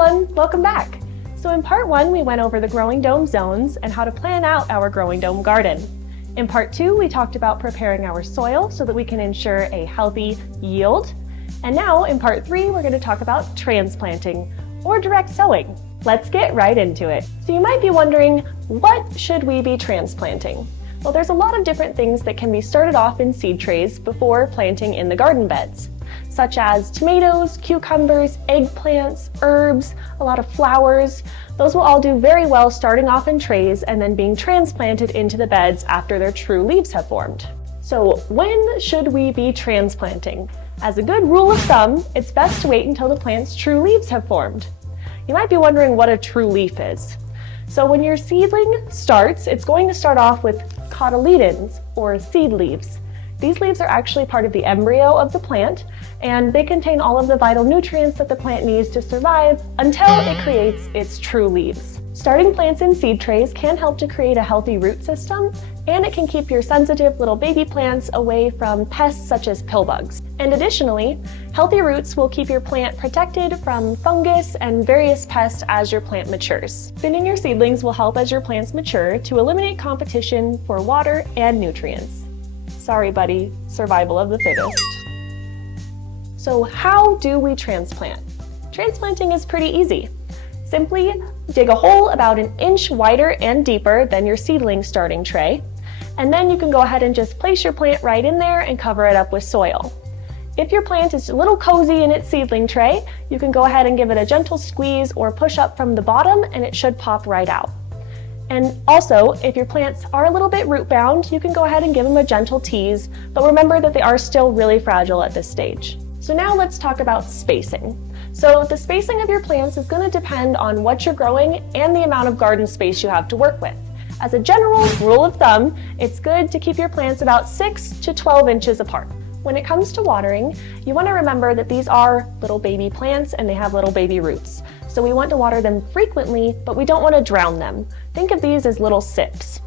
everyone, welcome back. So in part 1, we went over the growing dome zones and how to plan out our growing dome garden. In part 2, we talked about preparing our soil so that we can ensure a healthy yield. And now in part 3, we're going to talk about transplanting or direct sowing. Let's get right into it. So you might be wondering, what should we be transplanting? Well, there's a lot of different things that can be started off in seed trays before planting in the garden beds, such as tomatoes, cucumbers, eggplants, herbs, a lot of flowers. Those will all do very well starting off in trays and then being transplanted into the beds after their true leaves have formed. So when should we be transplanting? As a good rule of thumb, it's best to wait until the plant's true leaves have formed. You might be wondering what a true leaf is. So when your seedling starts, it's going to start off with cotyledons, or seed leaves. These leaves are actually part of the embryo of the plant, and they contain all of the vital nutrients that the plant needs to survive until it creates its true leaves. Starting plants in seed trays can help to create a healthy root system, and it can keep your sensitive little baby plants away from pests such as pill bugs. And additionally, healthy roots will keep your plant protected from fungus and various pests as your plant matures. Thinning your seedlings will help as your plants mature to eliminate competition for water and nutrients. Sorry, buddy, survival of the fittest. So how do we transplant? Transplanting is pretty easy. Simply dig a hole about 1 inch wider and deeper than your seedling starting tray, and then you can go ahead and just place your plant right in there and cover it up with soil. If your plant is a little cozy in its seedling tray, you can go ahead and give it a gentle squeeze or push up from the bottom and it should pop right out. And also, if your plants are a little bit root bound, you can go ahead and give them a gentle tease, but remember that they are still really fragile at this stage. So now let's talk about spacing. So the spacing of your plants is going to depend on what you're growing and the amount of garden space you have to work with. As a general rule of thumb, it's good to keep your plants about 6 to 12 inches apart. When it comes to watering, you want to remember that these are little baby plants and they have little baby roots. So we want to water them frequently, but we don't want to drown them. Think of these as little sips.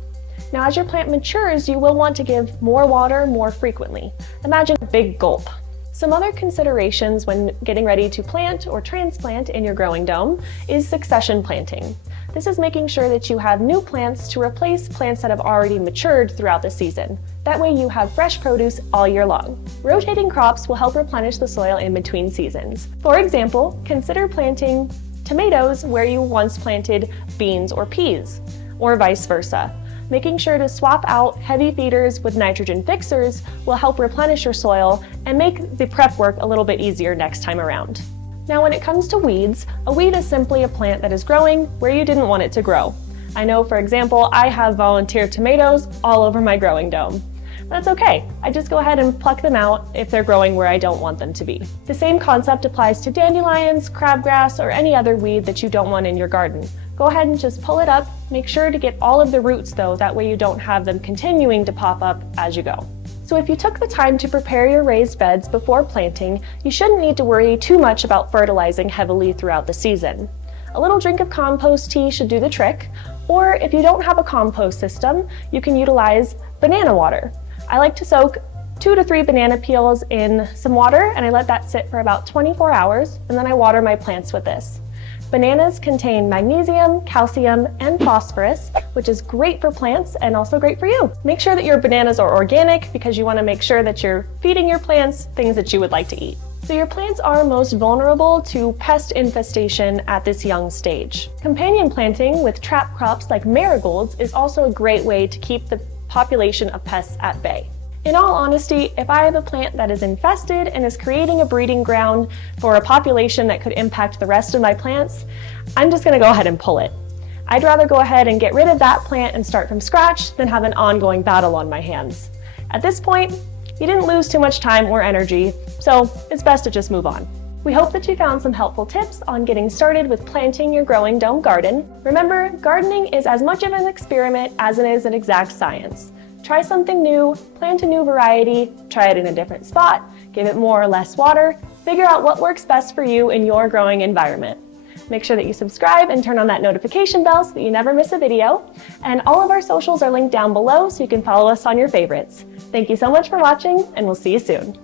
Now as your plant matures, you will want to give more water more frequently. Imagine a big gulp. Some other considerations when getting ready to plant or transplant in your growing dome is succession planting. This is making sure that you have new plants to replace plants that have already matured throughout the season. That way you have fresh produce all year long. Rotating crops will help replenish the soil in between seasons. For example, consider planting tomatoes where you once planted beans or peas, or vice versa. Making sure to swap out heavy feeders with nitrogen fixers will help replenish your soil and make the prep work a little bit easier next time around. Now when it comes to weeds, a weed is simply a plant that is growing where you didn't want it to grow. I know, for example, I have volunteer tomatoes all over my growing dome. That's okay. I just go ahead and pluck them out if they're growing where I don't want them to be. The same concept applies to dandelions, crabgrass, or any other weed that you don't want in your garden. Go ahead and just pull it up. Make sure to get all of the roots though, that way you don't have them continuing to pop up as you go. So if you took the time to prepare your raised beds before planting, you shouldn't need to worry too much about fertilizing heavily throughout the season. A little drink of compost tea should do the trick, or if you don't have a compost system, you can utilize banana water. I like to soak 2 to 3 banana peels in some water and I let that sit for about 24 hours and then I water my plants with this. Bananas contain magnesium, calcium, and phosphorus, which is great for plants and also great for you. Make sure that your bananas are organic because you want to make sure that you're feeding your plants things that you would like to eat. So your plants are most vulnerable to pest infestation at this young stage. Companion planting with trap crops like marigolds is also a great way to keep the population of pests at bay. In all honesty, if I have a plant that is infested and is creating a breeding ground for a population that could impact the rest of my plants, I'm just going to go ahead and pull it. I'd rather go ahead and get rid of that plant and start from scratch than have an ongoing battle on my hands. At this point, you didn't lose too much time or energy, so it's best to just move on. We hope that you found some helpful tips on getting started with planting your growing dome garden. Remember, gardening is as much of an experiment as it is an exact science. Try something new, plant a new variety, try it in a different spot, give it more or less water, figure out what works best for you in your growing environment. Make sure that you subscribe and turn on that notification bell so that you never miss a video. And all of our socials are linked down below so you can follow us on your favorites. Thank you so much for watching, and we'll see you soon.